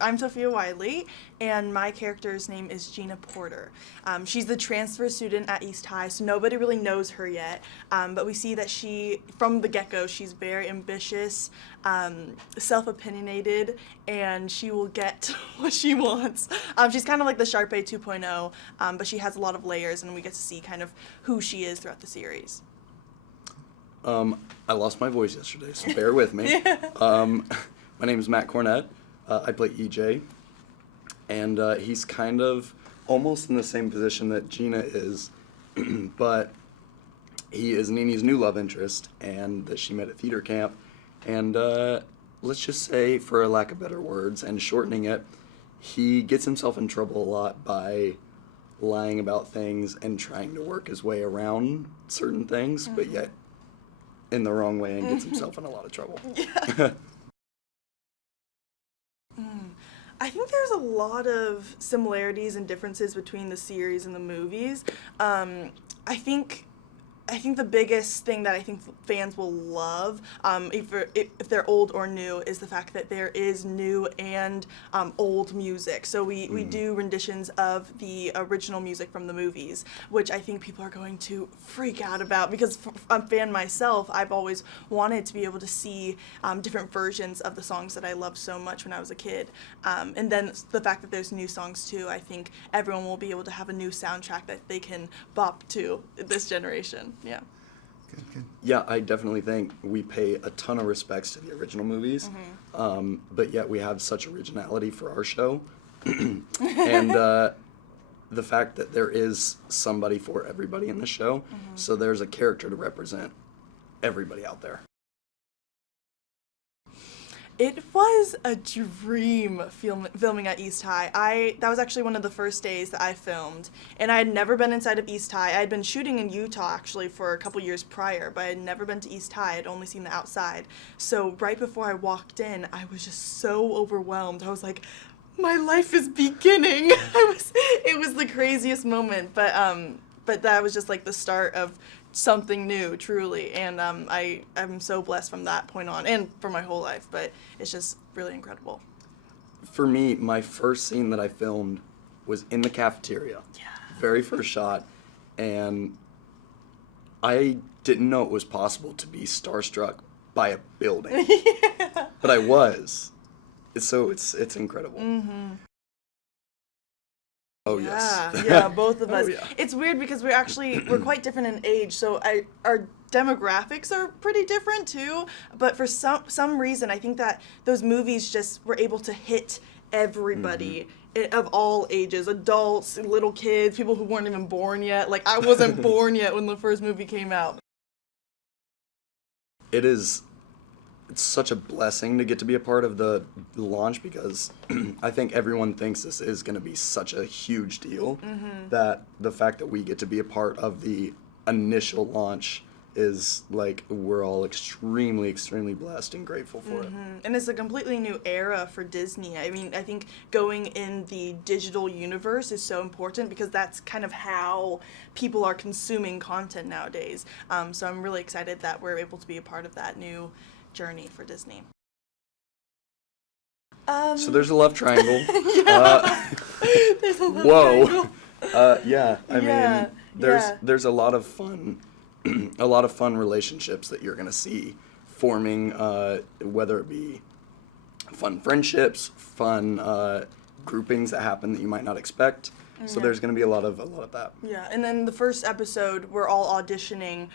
I'm Sofia Wylie, and my character's name is Gina Porter. She's the transfer student at East High, so nobody really knows her yet, but we see that from the get-go, she's very ambitious, self-opinionated, and she will get what she wants. She's kind of like the Sharpay 2.0, but she has a lot of layers, and we get to see kind of who she is throughout the series. I lost my voice yesterday, so bear with me. My name is Matt Cornett. I play EJ, and he's kind of almost in the same position that Gina is, but he is Nini's new love interest, and that she met at theater camp, and let's just say, for lack of better words and shortening it, he gets himself in trouble a lot by lying about things and trying to work his way around certain things, but yet in the wrong way, and gets himself in a lot of trouble. Yeah. I think there's a lot of similarities and differences between the series and the movies. I think the biggest thing that I think fans will love, if they're old or new, is the fact that there is new and old music. So we do renditions of the original music from the movies, which I think people are going to freak out about, because I'm a fan myself. I've always wanted to be able to see different versions of the songs that I loved so much when I was a kid. And then the fact that there's new songs too, I think everyone will be able to have a new soundtrack that they can bop to this generation. Yeah. Good. Yeah, I definitely think we pay a ton of respects to the original movies, but yet we have such originality for our show. And the fact that there is somebody for everybody in the show, so there's a character to represent everybody out there. It was a dream filming at East High. That was actually one of the first days that I filmed, and I had never been inside of East High. I had been shooting in Utah actually for a couple years prior, but I had never been to East High. I'd only seen the outside. So right before I walked in, I was just so overwhelmed. I was like, my life is beginning. It was the craziest moment, but that was just like the start of something new, truly, and I'm so blessed from that point on, and for my whole life, but it's just really incredible. For me, my first scene that I filmed was in the cafeteria. Yeah. Very first shot, and I didn't know it was possible to be starstruck by a building. Yeah. But I was. So it's incredible. Oh, yeah, yes. Yeah, both of us. Oh, yeah. It's weird because we're quite different in age, so our demographics are pretty different too, but for some reason I think that those movies just were able to hit everybody of all ages, adults, little kids, people who weren't even born yet. Like, I wasn't born yet when the first movie came out. It's such a blessing to get to be a part of the launch, because I think everyone thinks this is going to be such a huge deal, that the fact that we get to be a part of the initial launch is like, we're all extremely, extremely blessed and grateful for it. And it's a completely new era for Disney. I mean, I think going in the digital universe is so important, because that's kind of how people are consuming content nowadays. So I'm really excited that we're able to be a part of that new journey for Disney. So there's a love triangle. There's a love triangle. Yeah, I mean, there's a lot of fun, relationships that you're gonna see forming, whether it be fun friendships, fun groupings that happen that you might not expect. So there's going to be a lot of that. Yeah, and then the first episode, we're all auditioning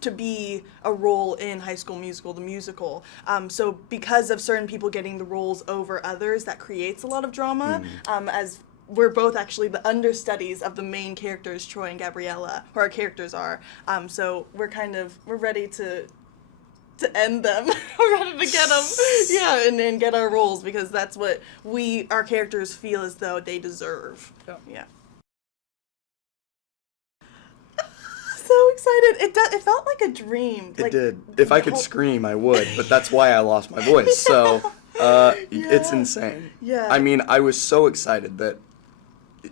to be a role in High School Musical, the musical. So because of certain people getting the roles over others, that creates a lot of drama, as we're both actually the understudies of the main characters, Troy and Gabriella, who our characters are. So we're ready to end them. We're ready to get them. Yeah, and get our roles, because that's what our characters feel as though they deserve. Yeah. So excited. It felt like a dream. It did. If I could scream, I would, but that's why I lost my voice. So it's insane. Yeah. I mean, I was so excited that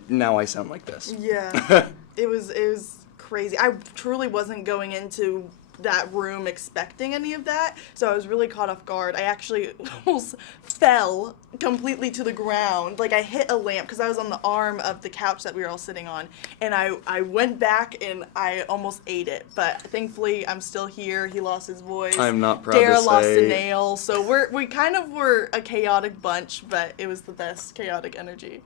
now I sound like this. Yeah. It was crazy. I truly wasn't going into that room expecting any of that, so I was really caught off guard. I actually almost fell completely to the ground. Like, I hit a lamp because I was on the arm of the couch that we were all sitting on, and I went back and I almost ate it, but thankfully I'm still here. He lost his voice. I'm not proud Dara to say. lost a nail, so we kind of were a chaotic bunch, but it was the best chaotic energy.